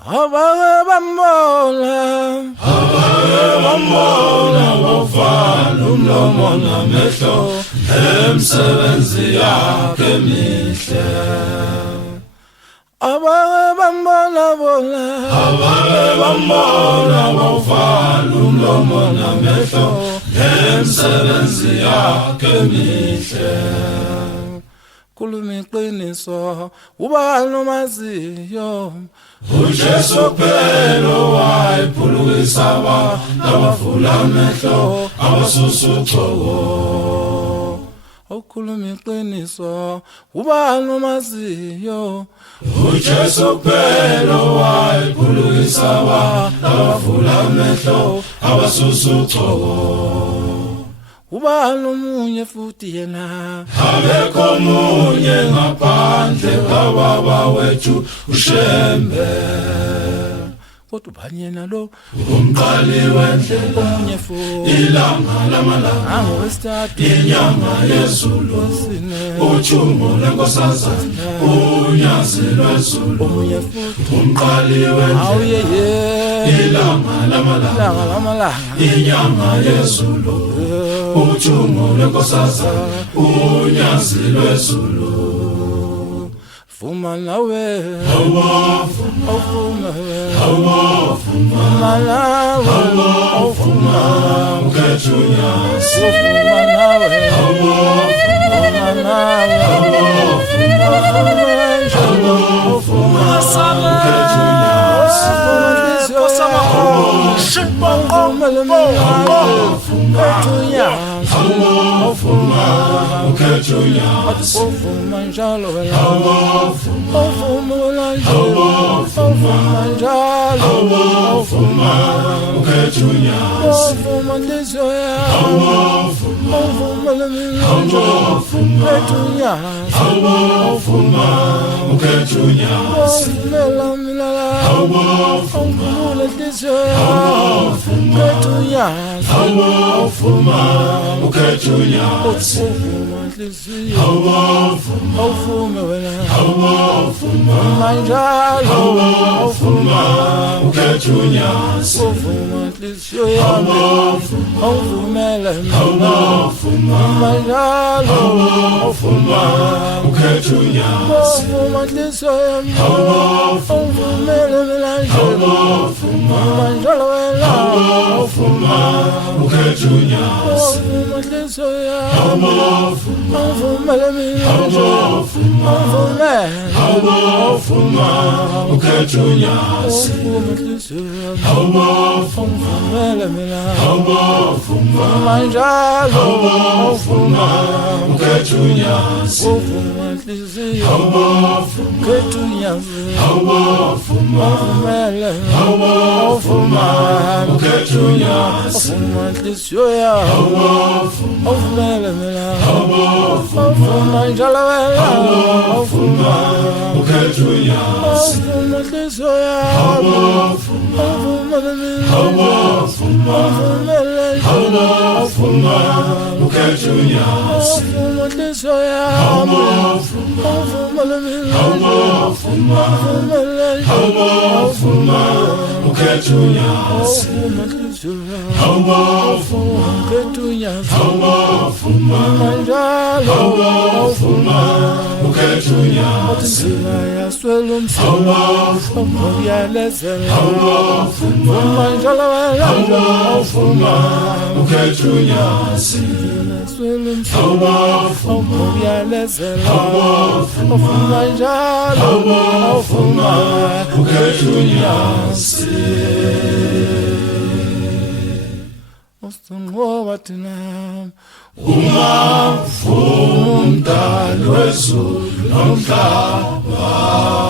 Abake bambona wavala umlomo namehlo emsebenzi yakhe mihle. Abake bambona wavala umlomo namehlo emsebenzi yakhe mihle. Khuluma iqiniso ubani omaziyo uJesu kuphela wayiphulukisa abavula amehlo abasusa uqobo. Okhuluma iqiniso ubani omaziyo uJesu kuphela wayiphulukisa abavula amehlo abasusa uqobo. Ubani omunye futhi yena abekho omunye ngaphandle kababa wethu uShembe. Kodwa ubani yena lo umqali wendlela omunye futhi ilanga lamalanga angowesithathu inyanga yezulu ujumo lenkosazana unyazi lwezulu omunye futhi umqali wendlela ilanga lamalanga inyanga yezulu ujumo lenkosazana unyazi lwezulu. Fuma nawe awufuma ukejunyasi. Fuma nawe awufuma umdali wezulu nomhlaba.